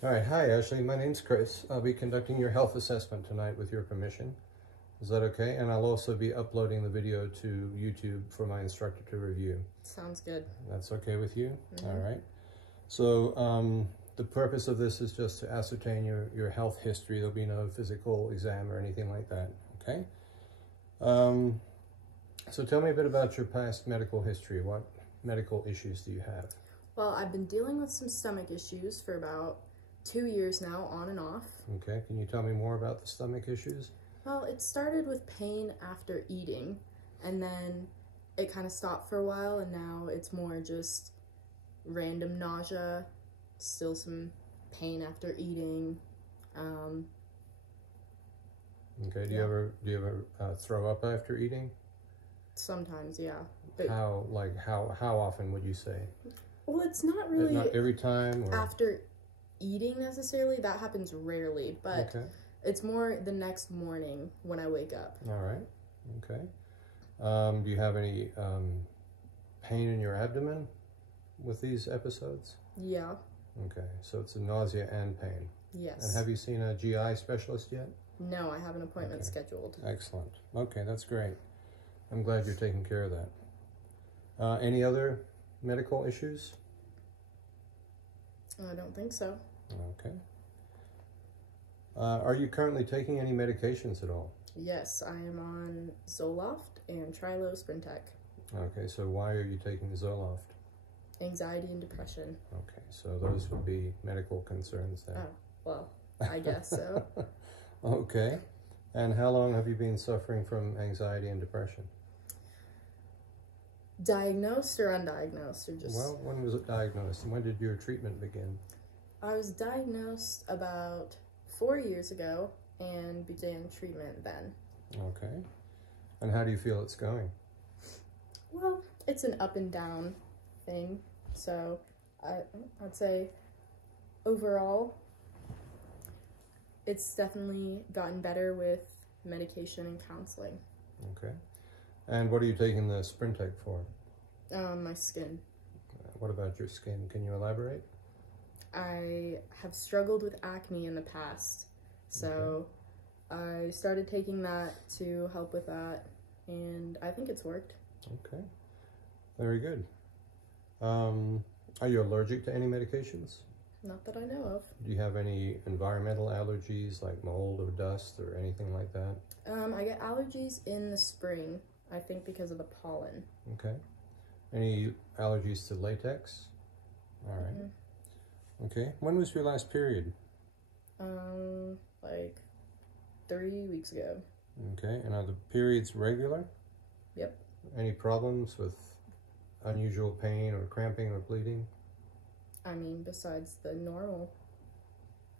All right, hi Ashley, my name's Chris. I'll be conducting your health assessment tonight with your permission. Is that okay? And I'll also be uploading the video to YouTube for my instructor to review. Sounds good. That's okay with you? Mm-hmm. All right. So the purpose of this is just to ascertain your health history. There'll be no physical exam or anything like that, okay? So tell me a bit about your past medical history. What medical issues do you have? Well, I've been dealing with some stomach issues for about 2 years now, on and off. Okay, can you tell me more about the stomach issues? Well, it started with pain after eating, and then it kind of stopped for a while, and now it's more just random nausea, still some pain after eating. Okay, do you ever throw up after eating? Sometimes, yeah. But How often would you say? well, it's not really Not every time? Or? after eating necessarily. That happens rarely, but Okay. it's more the next morning when I wake up. All right. Okay. Do you have any pain in your abdomen with these episodes? Yeah. Okay, so it's a nausea and pain. Yes. And have you seen a GI specialist yet? No, I have an appointment scheduled. Excellent. Okay, that's great. I'm glad you're taking care of that. Any other medical issues? I don't think so. Okay. Are you currently taking any medications at all? Yes, I am on Zoloft and Trilo Sprintec. Okay, so why are you taking Zoloft? Anxiety and depression. Okay, so those would be medical concerns then. Oh, well, I guess so. Okay. And how long have you been suffering from anxiety and depression? Diagnosed or undiagnosed, or just... Well, when was it diagnosed and when did your treatment begin? I was diagnosed about 4 years ago and began treatment then. Okay. And how do you feel it's going? Well, it's an up and down thing. So I'd say overall, it's definitely gotten better with medication and counseling. Okay. And what are you taking the Sprintec for? My skin. What about your skin? Can you elaborate? I have struggled with acne in the past, so I started taking that to help with that, and I think it's worked. Okay. Very good. Are you allergic to any medications? Not that I know of. Do you have any environmental allergies like mold or dust or anything like that? I get allergies in the spring, I think because of the pollen. Okay. Any allergies to latex? All right. Mm-hmm. Okay. When was your last period? Like 3 weeks ago. Okay. And are the periods regular? Yep. Any problems with unusual pain or cramping or bleeding? I mean, besides the normal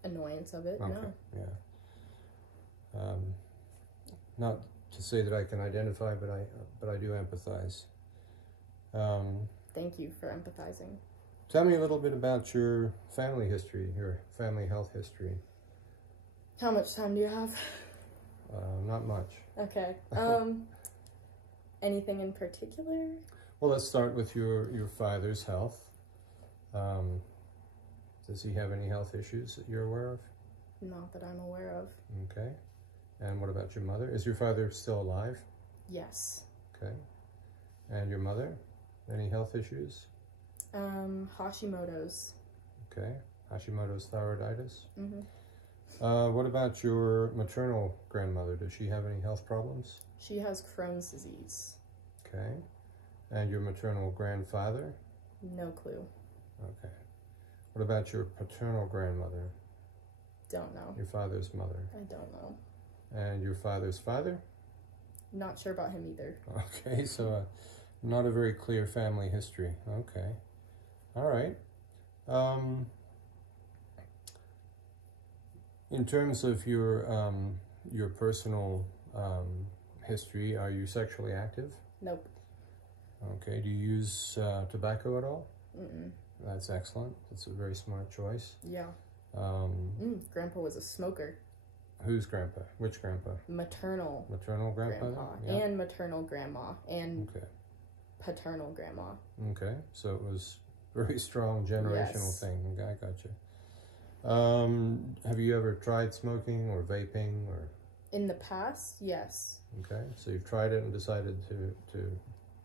annoyance of it, Okay. no. Yeah. Not to say that I can identify, but I do empathize. Thank you for empathizing. Tell me a little bit about your family history, your family health history. How much time do you have? Not much. Okay. Anything in particular? Well, let's start with your father's health. Does he have any health issues that you're aware of? Not that I'm aware of. Okay. And what about your mother? Is your father still alive? Yes. Okay. And your mother? Any health issues? Hashimoto's. Okay. Hashimoto's thyroiditis? Mm-hmm. What about your maternal grandmother? Does she have any health problems? She has Crohn's disease. Okay. And your maternal grandfather? No clue. Okay. What about your paternal grandmother? Don't know. Your father's mother? I don't know. And your father's father? Not sure about him either. Okay, so not a very clear family history. Okay. All right. In terms of your personal history, are you sexually active? Nope. Okay. Do you use tobacco at all? Mm-mm. That's excellent. That's a very smart choice. Yeah. Grandpa was a smoker. Whose grandpa? Which grandpa? Maternal. Maternal grandfather? Grandpa. Yeah. And maternal grandma. And Okay. paternal grandma. Okay. So it was a very strong generational Yes. thing. I got you. Have you ever tried smoking or vaping or? In the past, yes. Okay, so you've tried it and decided to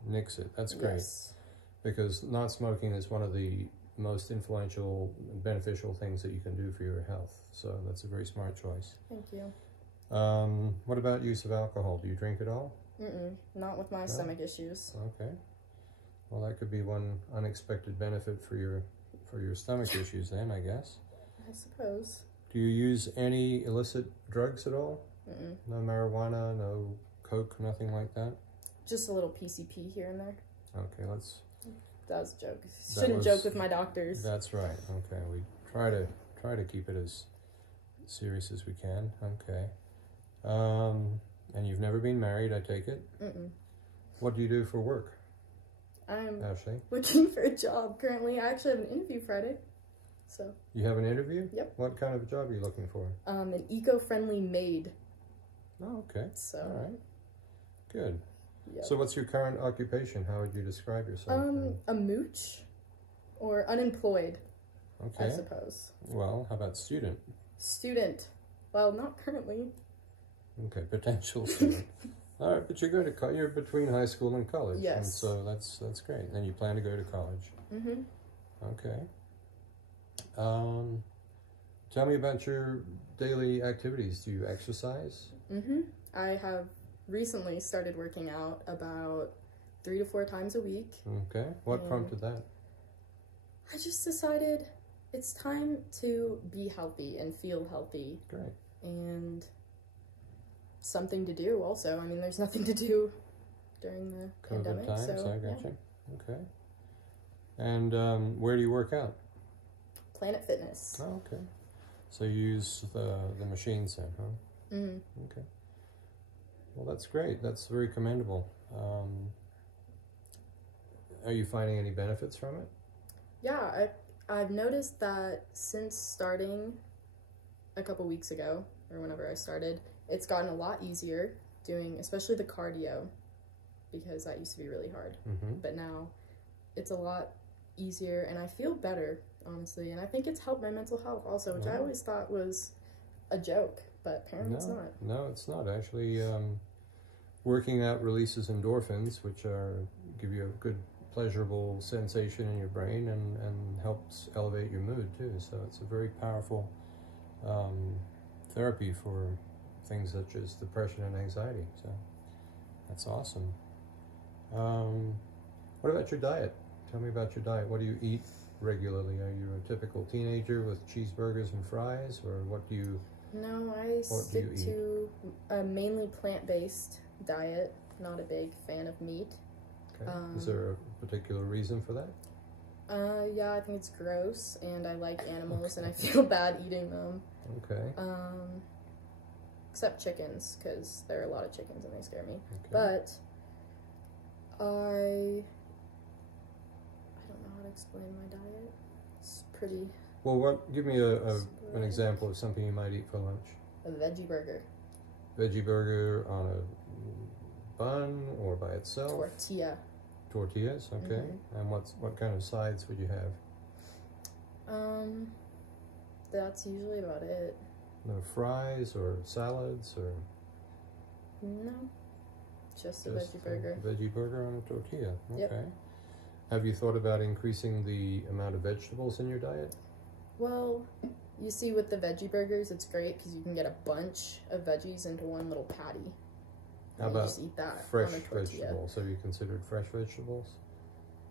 nix it. That's great. Yes. Because not smoking is one of the most influential and beneficial things that you can do for your health. So that's a very smart choice. Thank you. What about use of alcohol? Do you drink at all? Not with my stomach issues. Okay. Well, that could be one unexpected benefit for your stomach issues then, I guess. I suppose. Do you use any illicit drugs at all? No marijuana, no coke, nothing like that? Just a little PCP here and there. Okay, let's... That was a joke. Shouldn't joke with my doctors. That's right. Okay, we try to keep it as serious as we can. Okay. And you've never been married, I take it? What do you do for work? I'm Ashley? looking for a job currently. I actually have an interview Friday. So. You have an interview? Yep. What kind of a job are you looking for? An eco-friendly maid. Oh, okay. So. All right. Good. Yep. So what's your current occupation? How would you describe yourself? A mooch. Or unemployed. Okay. I suppose. Well, how about student? Student. Well, not currently. Okay, potential student. All right, but you're between high school and college. Yes. And so that's great. Then you plan to go to college. Okay. Tell me about your daily activities. Do you exercise? I have recently started working out about 3 to 4 times a week. Okay. What prompted that? I just decided it's time to be healthy and feel healthy. Great. And something to do also. I mean, there's nothing to do during the COVID pandemic. times, So, I gotcha. Okay. And where do you work out? Planet Fitness. Oh, okay. So you use the machines then, huh? Okay. Well, that's great. That's very commendable. Are you finding any benefits from it? Yeah, I've noticed that since starting a couple weeks ago, or whenever I started, it's gotten a lot easier doing, especially the cardio, because that used to be really hard. But now it's a lot easier, and I feel better, honestly. And I think it's helped my mental health also, which I always thought was a joke, but apparently it's not. No, it's not. Actually, working out releases endorphins, which give you a good pleasurable sensation in your brain and helps elevate your mood too. So it's a very powerful therapy for things such as depression and anxiety. So that's awesome. What about your diet? Tell me about your diet. What do you eat regularly? Are you a typical teenager with cheeseburgers and fries, or what do you... No, I stick to a mainly plant-based diet. Not a big fan of meat. Okay. Is there a particular reason for that? Yeah, I think it's gross, and I like animals, and I feel bad eating them. Okay. Except chickens, because there are a lot of chickens and they scare me. Okay. But I don't know how to explain my diet. It's pretty... Well, give me an example of something you might eat for lunch. A veggie burger. Veggie burger on a bun or by itself? Tortilla. Tortillas, okay. And what kind of sides would you have? That's usually about it. No fries or salads or? No, just a veggie burger. A veggie burger on a tortilla, okay. Yep. Have you thought about increasing the amount of vegetables in your diet? Well, you see with the veggie burgers, it's great because you can get a bunch of veggies into one little patty. How about just eat that fresh on a tortilla. vegetables? Have you considered fresh vegetables?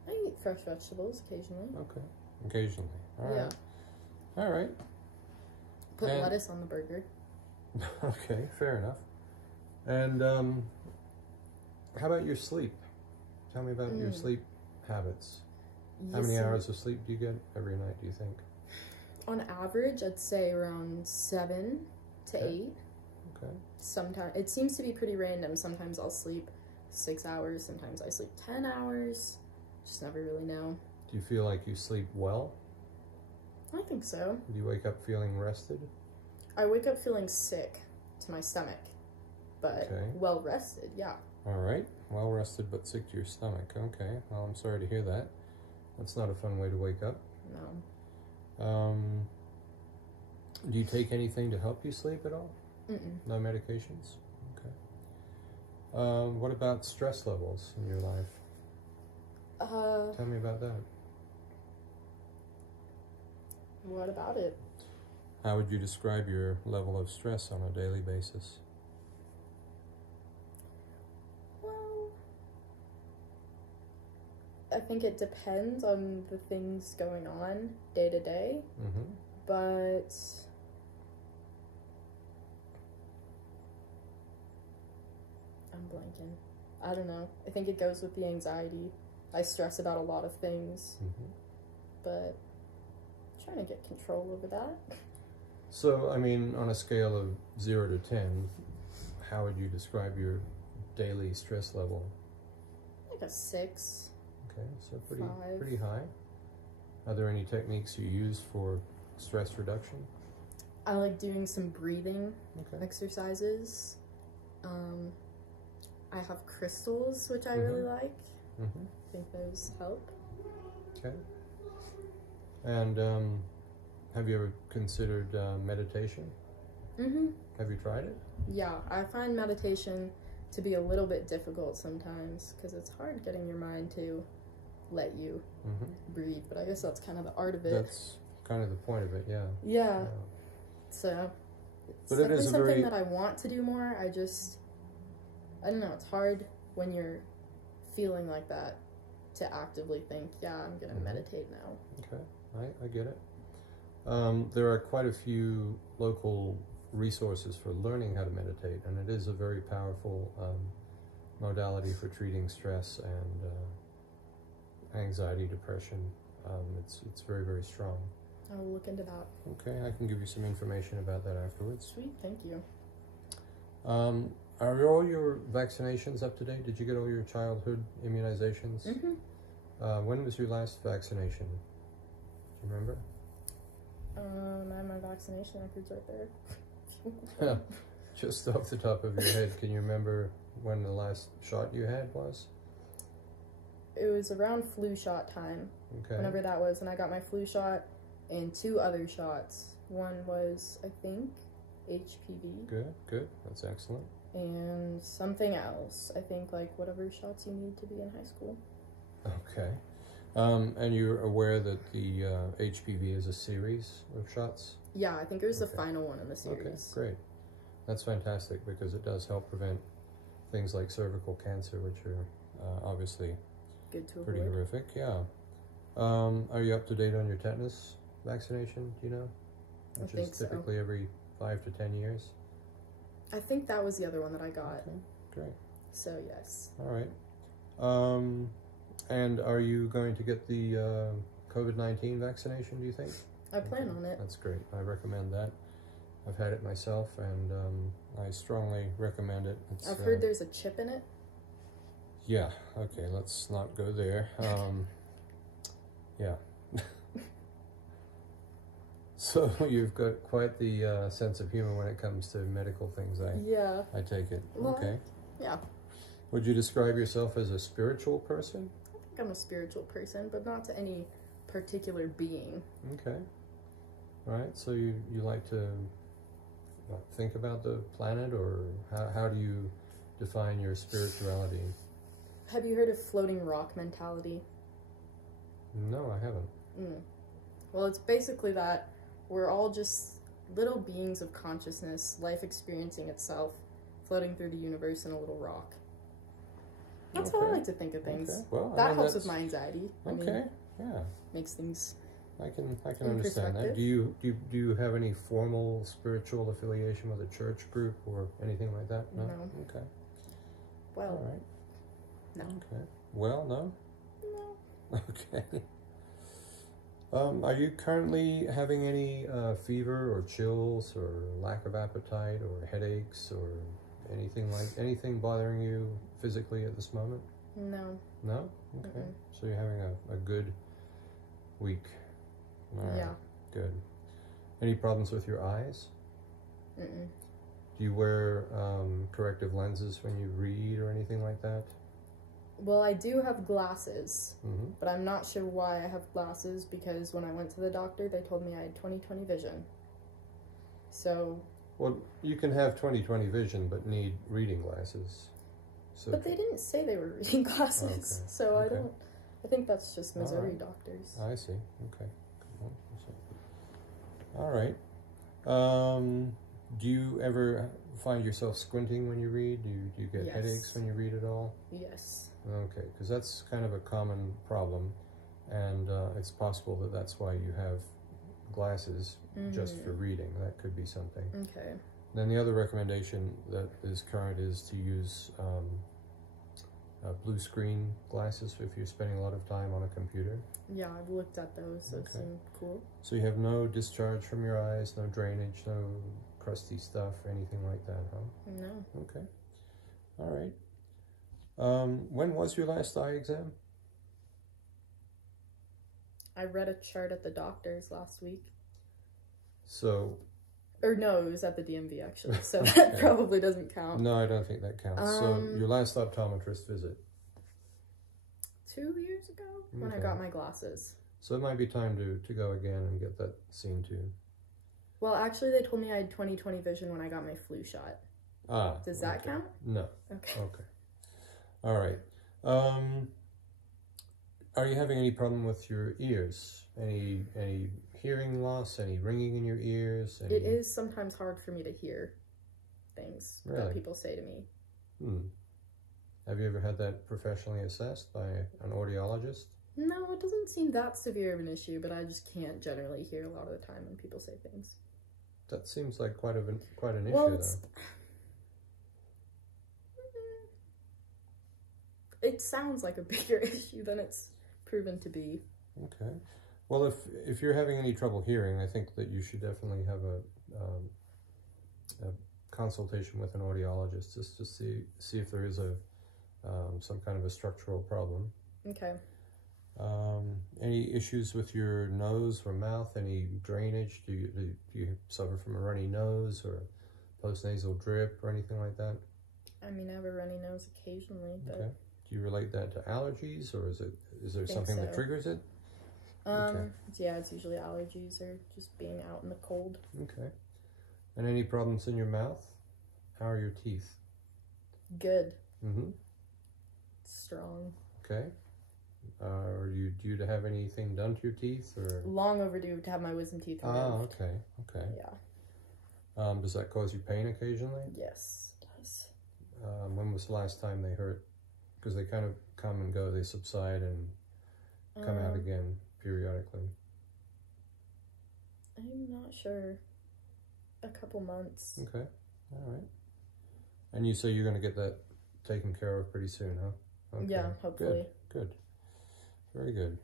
I eat fresh vegetables occasionally. Okay, occasionally. All right. Yeah. All right. Put lettuce on the burger. Okay, fair enough. And how about your sleep? Tell me about your sleep habits. How many hours of sleep do you get every night, do you think? On average, I'd say around 7 to 8. Okay. Sometimes it seems to be pretty random. Sometimes I'll sleep 6 hours. Sometimes I sleep 10 hours. Just never really know. Do you feel like you sleep well? I think so. Do you wake up feeling rested? I wake up feeling sick to my stomach, but well rested, yeah. All right. Well rested but sick to your stomach. Okay. Well, I'm sorry to hear that. That's not a fun way to wake up. No. Do you take anything to help you sleep at all? Mm-mm. No medications? Okay. What about stress levels in your life? Tell me about that. What about it? How would you describe your level of stress on a daily basis? Well, I think it depends on the things going on day to day, Mm-hmm. but I'm blanking. I don't know. I think it goes with the anxiety. I stress about a lot of things, Mm-hmm. but I'm trying to get control over that. So, I mean, on a scale of 0 to 10, how would you describe your daily stress level? Like a 6. Okay, so 5. pretty high. Are there any techniques you use for stress reduction? I like doing some breathing Okay. exercises. I have crystals, which I really like. Mm-hmm. I think those help. Okay. And have you ever considered meditation? Mm-hmm. Have you tried it? Yeah, I find meditation to be a little bit difficult sometimes because it's hard getting your mind to let you Mm-hmm. breathe. But I guess that's kind of the art of it. That's kind of the point of it, yeah. Yeah. So it's But it is definitely a something very- that I want to do more. I don't know, it's hard when you're feeling like that to actively think, yeah, I'm going to Mhm. meditate now. Okay, I get it. There are quite a few local resources for learning how to meditate, and it is a very powerful modality for treating stress and anxiety, depression. It's very, very strong. I will look into that. Okay, I can give you some information about that afterwards. Sweet, thank you. Are all your vaccinations up to date? Did you get all your childhood immunizations? Mm-hmm. When was your last vaccination? Do you remember? I have my vaccination records right there. Just off the top of your head, can you remember when the last shot you had was? It was around flu shot time, Okay. whenever that was, and I got my flu shot and 2 other shots. One was, I think, HPV, Good. That's excellent. and something else. I think, like, whatever shots you need to be in high school. Okay. And you're aware that the HPV is a series of shots? Yeah, I think it was the Okay. final one in the Okay, series. great. That's fantastic because it does help prevent things like cervical cancer, which are obviously Good to pretty avoid. horrific. Yeah. Are you up to date on your tetanus vaccination? Do you know? I Which think is so. typically every 5 to 10 years. I think that was the other one that I got. Okay, great. So, yes. All right. And are you going to get the COVID-19 vaccination, do you think? I plan on it. That's great. I recommend that. I've had it myself, and I strongly recommend it. I've heard there's a chip in it. Yeah, okay, let's not go there. Yeah. So you've got quite the sense of humor when it comes to medical things, Yeah. I take it. Well, Okay. Yeah. Would you describe yourself as a spiritual person? I think I'm a spiritual person, but not to any particular being. Okay. All right, so you like to think about the planet, or how do you define your spirituality? Have you heard of floating rock mentality? No, I haven't. Well, it's basically that we're all just little beings of consciousness, life experiencing itself, floating through the universe in a little rock. That's how I Okay. like to think of things. Okay. Well, I That mean, helps with that's- my anxiety. I Okay. mean, Yeah. makes things. I can In understand that. perspective. Do you have any formal spiritual affiliation with a church group or anything like that? No. Okay. Well, All right. no. Okay. Well, no. No. Okay. Are you currently having any fever or chills or lack of appetite or headaches or anything bothering you physically at this moment? No. No? Okay. Mm-mm. So you're having a good week. All right. Yeah. Good. Any problems with your eyes? Mm-mm. Do you wear corrective lenses when you read or anything like that? Well, I do have glasses, Mm-hmm. but I'm not sure why I have glasses because when I went to the doctor, they told me I had 20/20 vision. So, Well, you can have 20/20 vision, but need reading glasses. So, but they didn't say they were reading glasses, Okay. so Okay. I think that's just Missouri Alright. doctors. I see. Okay. All right. Do you ever find yourself squinting when you read? Do you get Yes. headaches when you read at all? Yes. Okay, because that's kind of a common problem, and it's possible that that's why you have glasses just for reading. That could be something. Okay. Then the other recommendation that is current is to use blue screen glasses if you're spending a lot of time on a computer. Yeah, I've looked at those. Those Okay. seem cool. So you have no discharge from your eyes, no drainage, no crusty stuff, anything like that, huh? No. Okay. All right. When was your last eye exam? I read a chart at the doctor's last week. So, Or no, it was at the DMV actually, so Okay. that probably doesn't count. no, I don't think that counts. So your last optometrist visit. 2 years ago when I Okay. got my glasses. So it might be time to go again and get that seen too. Well, actually, they told me I had 20/20 vision when I got my flu shot. Ah. Does that okay. count? No. Okay. Okay. All right. Are you having any problem with your ears? Any hearing loss? Any ringing in your ears? Any... It is sometimes hard for me to hear things Really? that people say to me. Have you ever had that professionally assessed by an audiologist? No, it doesn't seem that severe of an issue, but I just can't generally hear a lot of the time when people say things. That seems like quite an Well, issue, it's... though. It sounds like a bigger issue than it's proven to be. Okay. Well, if you're having any trouble hearing, I think that you should definitely have a consultation with an audiologist just to see if there is some kind of a structural problem. Okay. Any issues with your nose or mouth? Any drainage? Do you suffer from a runny nose or postnasal drip or anything like that? I mean, I have a runny nose occasionally, but... Okay. Do you relate that to allergies, or is there something that so. triggers it? Yeah, it's usually allergies or just being out in the cold. Okay. And any problems in your mouth? How are your teeth? Good. Mm-hmm. Strong. Okay. Are you due to have anything done to your teeth, or? Long overdue to have my wisdom teeth removed. Ah, okay. Okay. Yeah. Does that cause you pain occasionally? Yes, it does. When was the last time they hurt? Because they kind of come and go, they subside and come out again periodically. I'm not sure. A couple months. Okay, all right. And you say you're going to get that taken care of pretty soon, huh? Okay. Yeah, hopefully. Good. Very good.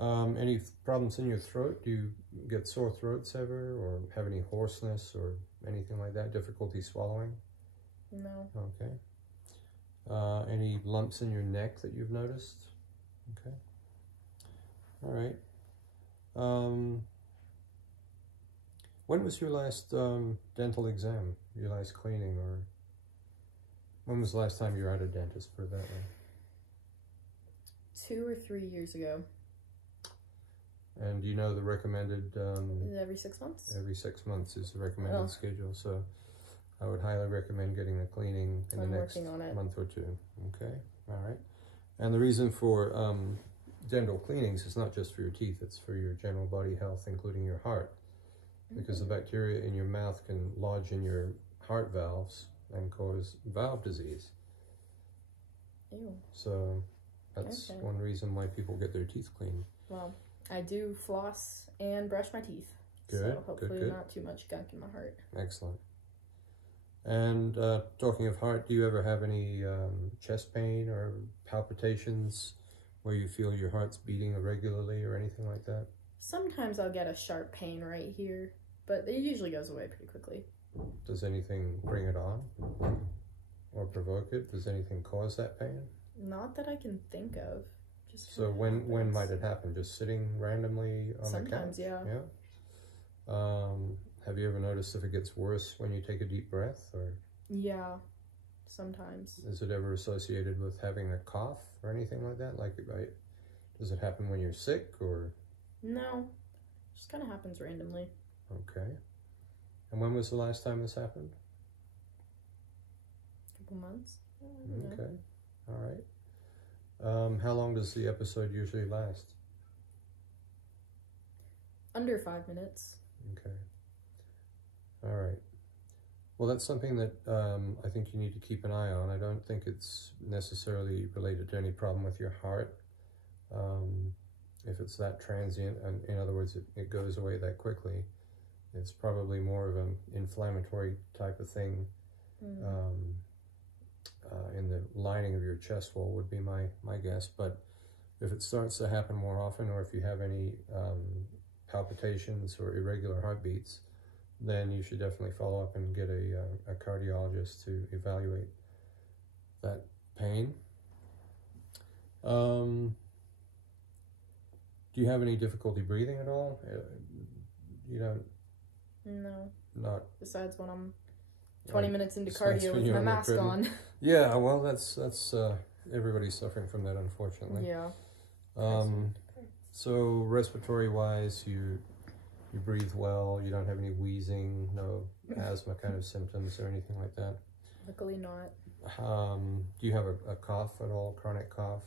Any problems in your throat? Do you get sore throats ever, or have any hoarseness or anything like that? Difficulty swallowing? No. Okay. Any lumps in your neck that you've noticed? Okay. All right. When was your last dental exam? Your last cleaning, or when was the last time you were at a dentist, for that way? 2 or 3 years ago. And do you know the recommended? Is it every 6 months? Every 6 months is the recommended Oh. schedule. So I would highly recommend getting a cleaning in I'm the next working on it. month or two. Okay, all right. And the reason for dental cleanings is not just for your teeth; it's for your general body health, including your heart, because the bacteria in your mouth can lodge in your heart valves and cause valve disease. Ew. So that's Okay. one reason why people get their teeth cleaned. Well, I do floss and brush my teeth. Good, So hopefully good. not too much gunk in my heart. Excellent. And talking of heart, do you ever have any chest pain or palpitations where you feel your heart's beating irregularly or anything like that? Sometimes I'll get a sharp pain right here, but it usually goes away pretty quickly. Does anything bring it on or provoke it? Does anything cause that pain? Not that I can think of. Just So kinda when happens. might it happen? Just sitting randomly on Sometimes, the couch? yeah. Yeah. Have you ever noticed if it gets worse when you take a deep breath, or Yeah, sometimes. is it ever associated with having a cough or anything like that? Like, does it happen when you're sick, or? No, just kind of happens randomly. Okay. And when was the last time this happened? A couple months. Okay. All right. How long does the episode usually last? Under 5 minutes. Okay. All right. Well, that's something that I think you need to keep an eye on. I don't think it's necessarily related to any problem with your heart. If it's that transient, and in other words, it goes away that quickly, it's probably more of an inflammatory type of thing. In the lining of your chest wall would be my guess. But if it starts to happen more often, or if you have any palpitations or irregular heartbeats, then you should definitely follow up and get a cardiologist to evaluate that pain. Do you have any difficulty breathing at all? You don't? No. Not. Besides when I'm 20 minutes into besides cardio when with you're my on the mask treadmill. on. Yeah, well, that's everybody's suffering from that, unfortunately. Yeah. So respiratory-wise, you breathe well. You don't have any wheezing, no asthma kind of symptoms or anything like that. Luckily not. Do you have a cough at all? Chronic cough?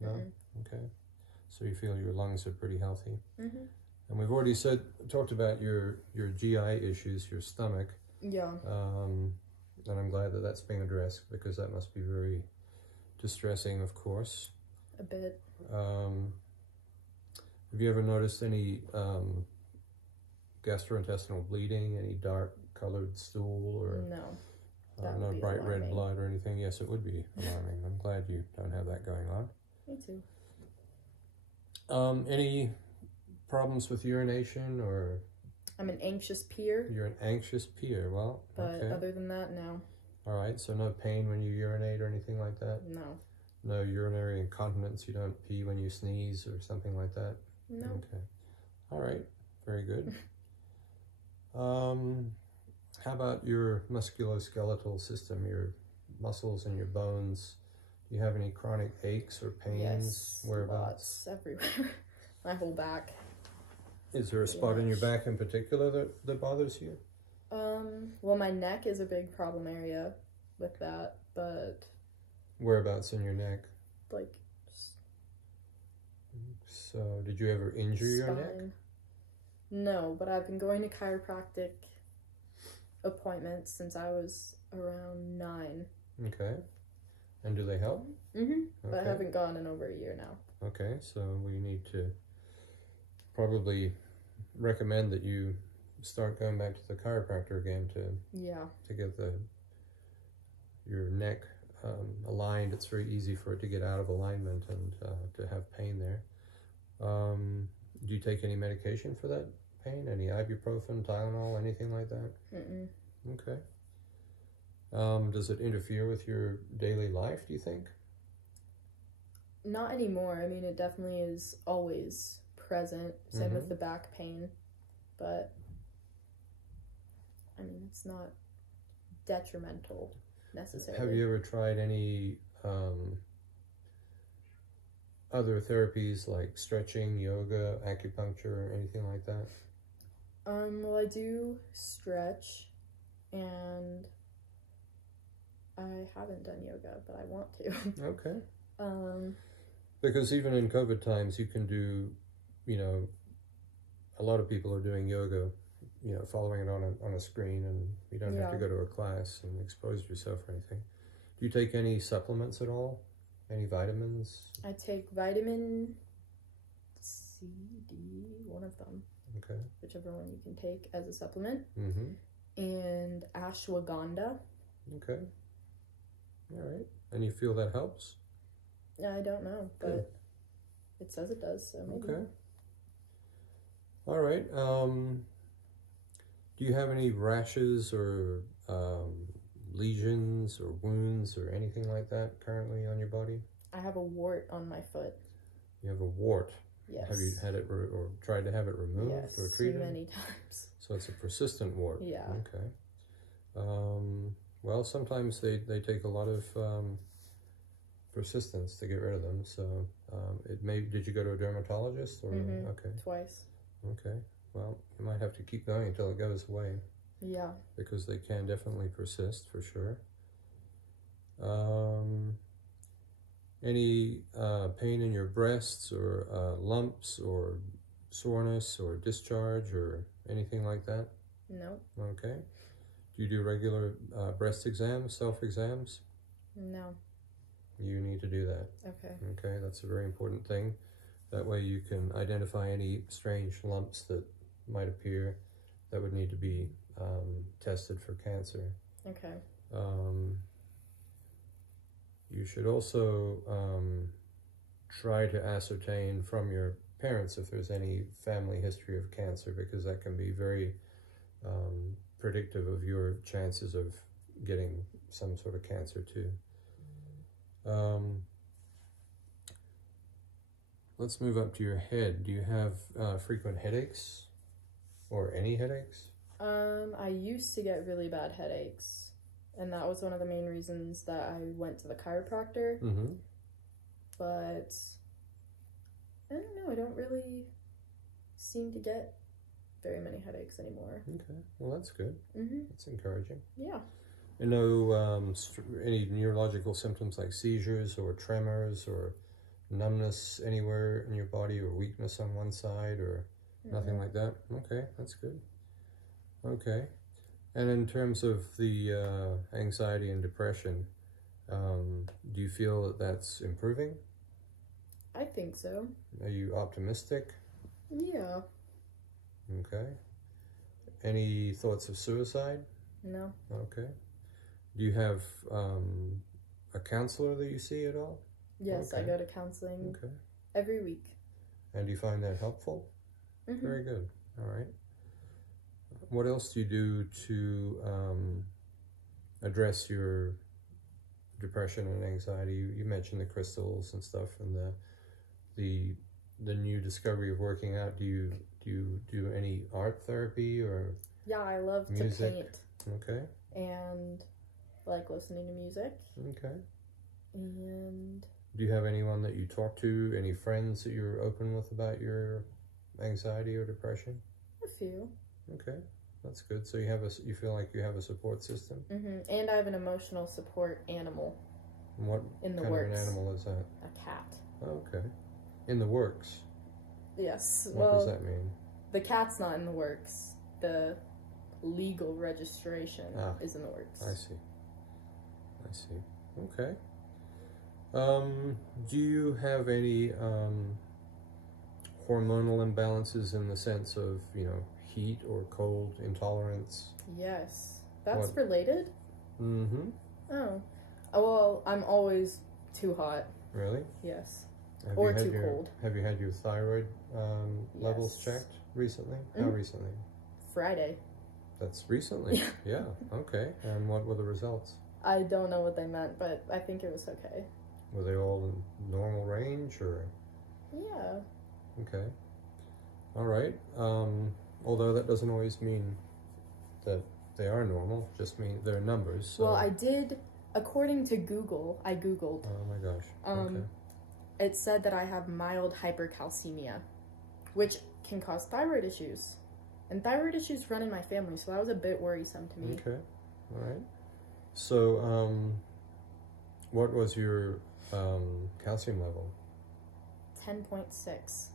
No. Okay. So you feel your lungs are pretty healthy. And we've already talked about your GI issues, your stomach. Yeah. And I'm glad that that's being addressed, because that must be very distressing, of course. A bit. Have you ever noticed any gastrointestinal bleeding, any dark colored stool, or No. no bright red alarming. blood or anything? Yes, it would be alarming. I'm glad you don't have that going on. Me too. Any problems with urination, or I'm an anxious peer, you're an anxious peer? Well, but okay. other than that, no. All right, so no pain when you urinate or anything like that? No. No urinary incontinence? You don't pee when you sneeze or something like that? No. Okay. All right, very good. How about your musculoskeletal system, your muscles and your bones? Do you have any chronic aches or pains? Yes. Whereabouts? Lots everywhere. My whole back. Is there a spot in your back in particular that bothers you? Well, my neck is a big problem area with that, but Whereabouts in your neck? like So, did you ever injure your neck? spine. No, but I've been going to chiropractic appointments since I was around 9. Okay. And do they help? But I Okay. haven't gone in over a year now. Okay, so we need to probably recommend that you start going back to the chiropractor again Yeah. to get your neck aligned. It's very easy for it to get out of alignment and to have pain there. Do you take any medication for that pain? Any ibuprofen, Tylenol, anything like that? Okay. Does it interfere with your daily life, do you think? Not anymore. I mean, it definitely is always present. Same with the back pain. But, I mean, it's not detrimental necessarily. Have you ever tried any other therapies like stretching, yoga, acupuncture, anything like that? Well, I do stretch, and I haven't done yoga, but I want to. Okay. um, Because even in COVID times, you can do, a lot of people are doing yoga, following it on a screen, and you don't have to go to a class and expose yourself or anything. Do you take any supplements at all? Any vitamins? I take vitamin C, D, one of them. Okay. Whichever one you can take as a supplement. Mm-hmm. And ashwagandha. Okay. All right. And you feel that helps? I don't know, but it says it does, so maybe. Okay. All right. Do you have any rashes or lesions or wounds or anything like that currently on your body? I have a wart on my foot. You have a wart. Yes. Have you had it or tried to have it removed or treated? Yes, many times. So it's a persistent wart. Yeah. Okay. Well, sometimes they take a lot of persistence to get rid of them. So did you go to a dermatologist or? Okay. Twice. Okay. Well, you might have to keep going until it goes away. Yeah. because they can definitely persist for sure. Any pain in your breasts or lumps or soreness or discharge or anything like that? No. Okay. Do you do regular breast exams, self-exams? No. You need to do that. Okay. Okay, that's a very important thing. That way you can identify any strange lumps that might appear that would need to be tested for cancer. Okay. You should also try to ascertain from your parents if there's any family history of cancer, because that can be very predictive of your chances of getting some sort of cancer too. Let's move up to your head. Do you have frequent headaches or any headaches? I used to get really bad headaches, and that was one of the main reasons that I went to the chiropractor. Mm-hmm. But I don't know, I don't really seem to get very many headaches anymore. Okay, well that's good. Mm-hmm. That's encouraging. Yeah. And no any neurological symptoms like seizures or tremors or numbness anywhere in your body or weakness on one side or nothing like that? Okay, that's good. Okay. And in terms of the anxiety and depression, do you feel that that's improving? I think so. Are you optimistic? Yeah. Okay. Any thoughts of suicide? No. Okay. Do you have a counselor that you see at all? Yes, Okay. I go to counseling Okay. every week. And do you find that helpful? Mm-hmm. Very good. All right. What else do you do to address your depression and anxiety? You mentioned the crystals and stuff, and the new discovery of working out. Do you do any art therapy or Yeah, I love music? to paint Okay. and like listening to music. Okay. And Do you have anyone that you talk to? Any friends that you're open with about your anxiety or depression? a few. Okay, that's good. So you feel like you have a support system. Mm-hmm. And I have an emotional support animal. And what In the kind works. of an animal is that? A cat. Okay, in the works. Yes. What well, does that mean? the cat's not in the works. The legal registration is in the works. I see. Okay. Do you have any hormonal imbalances in the sense of, heat or cold intolerance? Yes. That's What? related? Mm-hmm. Oh. Well, I'm always too hot. Really? Yes. Have Or you had too cold. Have you had your thyroid levels Yes. checked recently? How Mhm. recently? Friday. That's recently? Yeah. Okay. And what were the results? I don't know what they meant, but I think it was okay. Were they all in normal range or? Yeah. Okay. All right. Although that doesn't always mean that they are normal, just mean they're numbers. So. Well, I did, according to Google, I Googled. Oh my gosh. Okay. It said that I have mild hypercalcemia, which can cause thyroid issues. And thyroid issues run in my family, so that was a bit worrisome to me. Okay. All right. So, what was your calcium level? 10.6.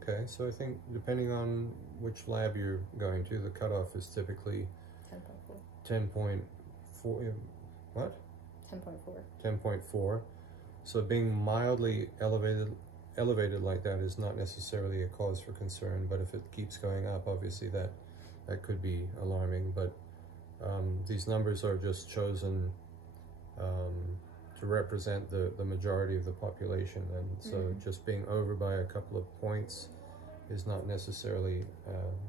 Okay, so I think depending on which lab you're going to, the cutoff is typically 10.4. 10.4. What? 10.4. 10.4. So being mildly elevated like that is not necessarily a cause for concern, but if it keeps going up, obviously that could be alarming. But these numbers are just chosen to represent the majority of the population, and so just being over by a couple of points is not necessarily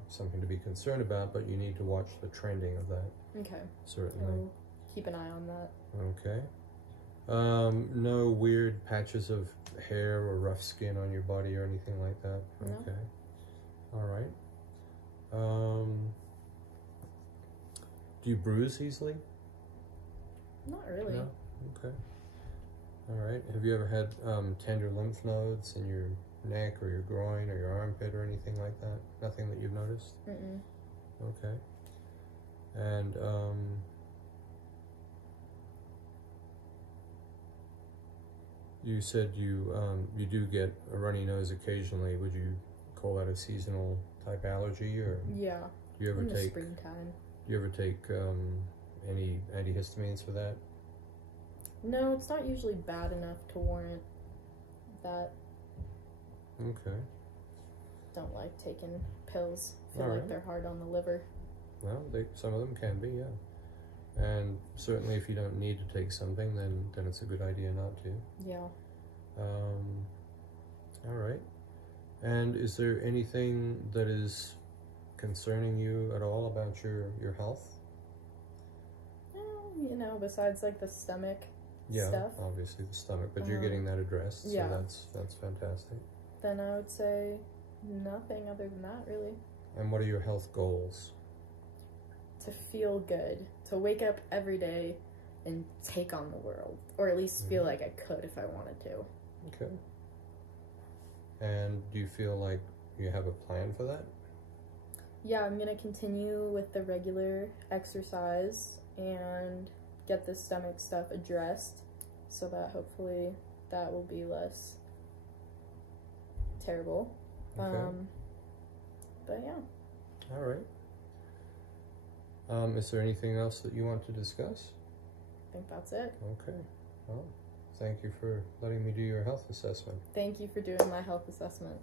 something to be concerned about, but you need to watch the trending of that. Okay. Certainly. I'll keep an eye on that. Okay. No weird patches of hair or rough skin on your body or anything like that? No. Okay. All right. Do you bruise easily? Not really. No? Okay. All right. Have you ever had tender lymph nodes in your neck or your groin or your armpit or anything like that? Nothing that you've noticed? Mm-mm. Okay. And you said you do get a runny nose occasionally. Would you call that a seasonal type allergy, or Yeah, do you ever in the take springtime. do you ever take any antihistamines for that? No, it's not usually bad enough to warrant that. Okay. Don't like taking pills. Feel All like right. they're hard on the liver. Well, some of them can be, yeah. And certainly, if you don't need to take something, then it's a good idea not to. Yeah. All right. And is there anything that is concerning you at all about your health? Well, you know, besides like the stomach Yeah, stuff, obviously the stomach, but you're getting that addressed, yeah. so that's fantastic. then I would say nothing other than that, really. And what are your health goals? To feel good, to wake up every day and take on the world, or at least feel like I could if I wanted to. Okay. And do you feel like you have a plan for that? Yeah, I'm gonna continue with the regular exercise and get the stomach stuff addressed so that hopefully that will be less terrible. Okay. But yeah. All right. Is there anything else that you want to discuss? I think that's it. Okay. Well, thank you for letting me do your health assessment. Thank you for doing my health assessment.